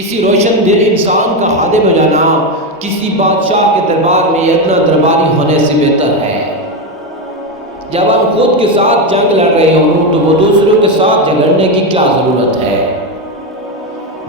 کسی روشن دل انسان کا خادم ہو جانا کسی بادشاہ کے دربار میں ادنا درباری ہونے سے بہتر ہے۔ جب ہم خود کے ساتھ جنگ لڑ رہے ہوں تو وہ دوسروں کے ساتھ جھگڑنے کی کیا ضرورت ہے؟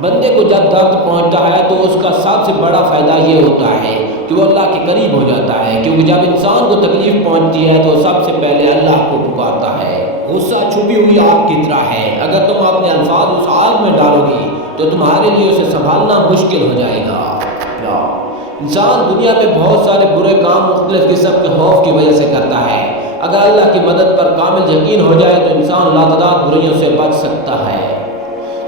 بندے کو جب درد پہنچتا ہے تو اس کا سب سے بڑا فائدہ یہ ہوتا ہے کہ وہ اللہ کے قریب ہو جاتا ہے، کیونکہ جب انسان کو تکلیف پہنچتی ہے تو سب سے پہلے اللہ کو پکارتا ہے۔ غصہ چھپی ہوئی آگ کی طرح ہے، اگر تم اپنے الفاظ اس آگ میں ڈالو گی تو تمہارے لیے اسے سنبھالنا مشکل ہو جائے گا۔ انسان دنیا میں بہت سارے برے کام مختلف قسم کے خوف کی وجہ سے کرتا ہے۔ اگر اللہ کی مدد پر کامل یقین ہو جائے تو انسان لاتعداد برائیوں سے بچ سکتا ہے۔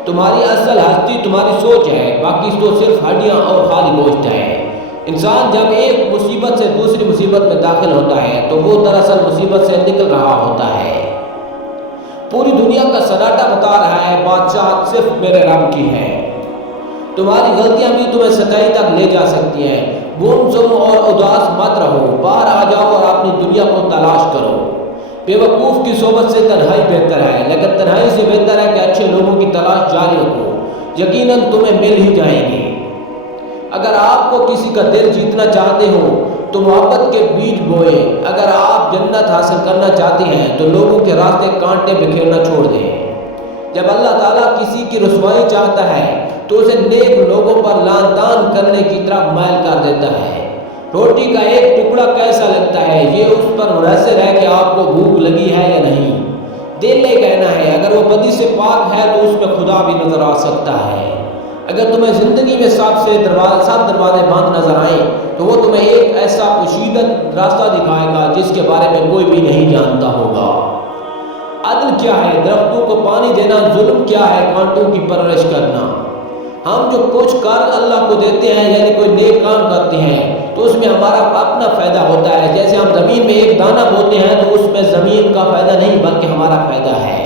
تمہاری اصل ہستی تمہاری سوچ ہے، باقی تو صرف ہڈیاں اور خالی گوشت ہے۔ انسان جب ایک مصیبت سے دوسری مصیبت میں داخل ہوتا ہے تو وہ دراصل مصیبت سے نکل رہا ہوتا ہے۔ پوری دنیا کا سناٹا بتا رہا ہے بادشاہت صرف میرے رب کی ہے۔ تمہاری غلطیاں بھی تمہیں ستائی تک لے جا سکتی ہیں۔ گم سم اور اداس مت رہو، باہر آ جاؤ اور اپنی دنیا کو تلاش کرو۔ بے وقوف کی صحبت سے تنہائی بہتر ہے، لیکن تنہائی سے بہتر ہے کہ اچھے لوگوں کی تلاش جاری رکھو، یقیناً تمہیں مل ہی جائیں گے۔ اگر آپ کو کسی کا دل جیتنا چاہتے ہو تو محبت کے بیج بوئیں۔ اگر آپ جنت حاصل کرنا چاہتے ہیں تو لوگوں کے راستے کانٹے بکھیرنا چھوڑ دیں۔ جب اللہ تعالیٰ کسی کی رسوائی چاہتا ہے تو اسے نیک لوگوں پر لعن طعن کرنے کی طرف مائل کر دیتا ہے۔ روٹی کا ایک ٹکڑا کیسا لگتا ہے یہ اس پر منحصر ہے کہ آپ کو بھوک لگی ہے یا نہیں۔ دل نے کہنا ہے، اگر وہ بدی سے پاک ہے تو اس میں خدا بھی نظر آ سکتا ہے۔ اگر تمہیں زندگی میں سب دروازے بند نظر آئیں تو وہ تمہیں ایک ایسا پوشیدہ راستہ دکھائے گا جس کے بارے میں کوئی بھی نہیں جانتا ہوگا۔ عدل کیا ہے؟ درختوں کو پانی دینا۔ ظلم کیا ہے؟ کانٹوں کی پرورش کرنا۔ ہم جو کچھ کر اللہ کو دیتے ہیں، یعنی کوئی نیک کام کرتے ہیں، تو اس میں ہمارا اپنا فائدہ ہوتا ہے۔ جیسے ہم زمین میں ایک دانہ بوتے ہیں تو اس میں زمین کا فائدہ نہیں بلکہ ہمارا فائدہ ہے۔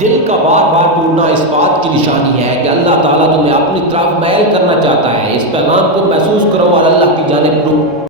دل کا بار بار ٹوٹنا اس بات کی نشانی ہے کہ اللہ تعالیٰ تمہیں اپنی طرف مائل کرنا چاہتا ہے۔ اس پیغام کو محسوس کرو اور اللہ کی جانب رخ